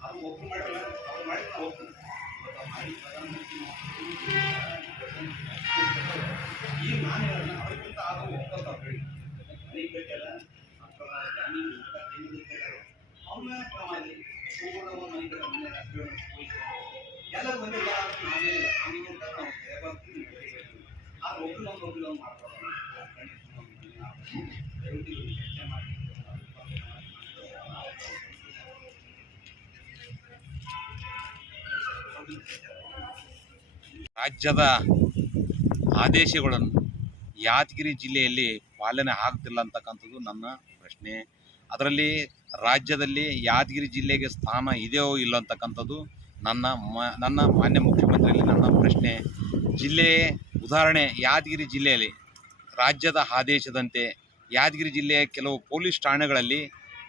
ಅದು ಒಪ್ಪು ಮಾಡಲ್ಲ ಅವ್ರು ಮಾಡಿ ನಾವು ಒಪ್ಪು ಮಾಡಿ ಈ ನಾಣ್ಯಗಳನ್ನ ಅವ್ರಿಗಿಂತ ಆದ ಒಪ್ಪಂತ ಹೇಳಿ ಮನೆಗೆ ಬೇಕಲ್ಲ ಅಥವಾ ಜಾಮೀನು ಅವನ್ನ ಕ್ರಮವಾಗಿ ಸಂಪೂರ್ಣವನ್ನು ಮನೆ ಕಡೆ ಮನೆ ಎಲ್ಲ ಬಂದಿಲ್ಲ ಮನೆಯಿಲ್ಲ ಅವನಿಗಿಂತ ನಾವು ದಯಬಾರ್ದು ಆ ಒಬ್ಬರು ನಮ್ಮ ಒಬ್ಬರು ಮಾಡ್ತಾರೆ ರಾಜ್ಯದ ಆದೇಶಗಳನ್ನು ಯಾದಗಿರಿ ಜಿಲ್ಲೆಯಲ್ಲಿ ಪಾಲನೆ ಆಗ್ತಿಲ್ಲ ಅಂತಕ್ಕಂಥದ್ದು ನನ್ನ ಪ್ರಶ್ನೆ. ಅದರಲ್ಲಿ ರಾಜ್ಯದಲ್ಲಿ ಯಾದಗಿರಿ ಜಿಲ್ಲೆಗೆ ಸ್ಥಾನ ಇದೆಯೋ ಇಲ್ಲ ಅಂತಕ್ಕಂಥದ್ದು ನನ್ನ ಮ, ನನ್ನ ಮಾನ್ಯ ಮುಖ್ಯಮಂತ್ರಿಯಲ್ಲಿ ನನ್ನ ಪ್ರಶ್ನೆ. ಜಿಲ್ಲೆ ಉದಾಹರಣೆ, ಯಾದಗಿರಿ ಜಿಲ್ಲೆಯಲ್ಲಿ ರಾಜ್ಯದ ಆದೇಶದಂತೆ ಯಾದಗಿರಿ ಜಿಲ್ಲೆಯ ಕೆಲವು ಪೊಲೀಸ್ ಠಾಣೆಗಳಲ್ಲಿ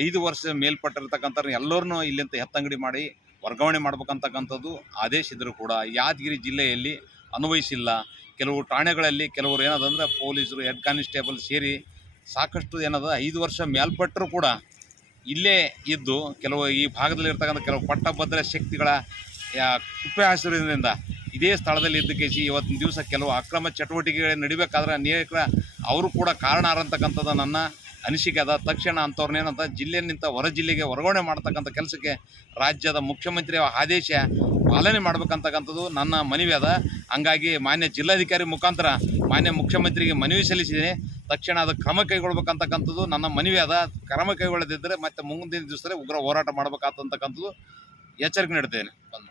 ಐದು ವರ್ಷ ಮೇಲ್ಪಟ್ಟಿರ್ತಕ್ಕಂಥ ಎಲ್ಲರನ್ನೂ ಇಲ್ಲಿಂದ ಎತ್ತಂಗಡಿ ಮಾಡಿ ವರ್ಗಾವಣೆ ಮಾಡ್ಬೇಕಂತಕ್ಕಂಥದ್ದು ಆದೇಶ ಇದ್ದರೂ ಕೂಡ ಯಾದಗಿರಿ ಜಿಲ್ಲೆಯಲ್ಲಿ ಅನ್ವಯಿಸಿಲ್ಲ. ಕೆಲವು ಠಾಣೆಗಳಲ್ಲಿ ಕೆಲವರು ಏನದಂದ್ರೆ ಪೊಲೀಸರು, ಹೆಡ್ ಕಾನಿಸ್ಟೇಬಲ್ ಸೇರಿ ಸಾಕಷ್ಟು ಏನದ ಐದು ವರ್ಷ ಮೇಲ್ಪಟ್ಟರು ಕೂಡ ಇಲ್ಲೇ ಇದ್ದು ಕೆಲವು ಈ ಭಾಗದಲ್ಲಿ ಇರ್ತಕ್ಕಂಥ ಕೆಲವು ಪಟ್ಟಭದ್ರ ಶಕ್ತಿಗಳ ಕುಪ್ಪೆ ಹಸಿರಿನಿಂದ ಇದೇ ಸ್ಥಳದಲ್ಲಿ ಇದ್ದ ಕೇಸಿ ಇವತ್ತಿನ ದಿವಸ ಕೆಲವು ಅಕ್ರಮ ಚಟುವಟಿಕೆಗಳು ನಡಿಬೇಕಾದ್ರೆ ಅನೇಕ ಅವರು ಕೂಡ ಕಾರಣ ಆರಂತಕ್ಕಂಥದ್ದು ನನ್ನ ಅನಿಸಿಕೆ ಅದ ತಕ್ಷಣ ಅಂಥವ್ರನ್ನೇನಂತ ಜಿಲ್ಲೆನಿಂದ ಹೊರ ಜಿಲ್ಲೆಗೆ ವರ್ಗಾವಣೆ ಮಾಡ್ತಕ್ಕಂಥ ಕೆಲಸಕ್ಕೆ ರಾಜ್ಯದ ಮುಖ್ಯಮಂತ್ರಿ ಆದೇಶ ಪಾಲನೆ ಮಾಡ್ಬೇಕಂತಕ್ಕಂಥದ್ದು ನನ್ನ ಮನವಿ ಅದ. ಹಂಗಾಗಿ ಮಾನ್ಯ ಜಿಲ್ಲಾಧಿಕಾರಿ ಮುಖಾಂತರ ಮಾನ್ಯ ಮುಖ್ಯಮಂತ್ರಿಗೆ ಮನವಿ ಸಲ್ಲಿಸಿದೆ ತಕ್ಷಣ ಅದು ಕ್ರಮ ಕೈಗೊಳ್ಬೇಕಂತಕ್ಕಂಥದ್ದು ನನ್ನ ಮನವಿ ಅದ. ಕ್ರಮ ಕೈಗೊಳ್ಳದಿದ್ದರೆ ಮತ್ತೆ ಮುಂದಿನ ದಿವಸದಲ್ಲಿ ಉಗ್ರ ಹೋರಾಟ ಮಾಡಬೇಕಾದಂತಕ್ಕಂಥದ್ದು ಎಚ್ಚರಿಕೆ ನೀಡ್ತೇನೆ. ಬಂದು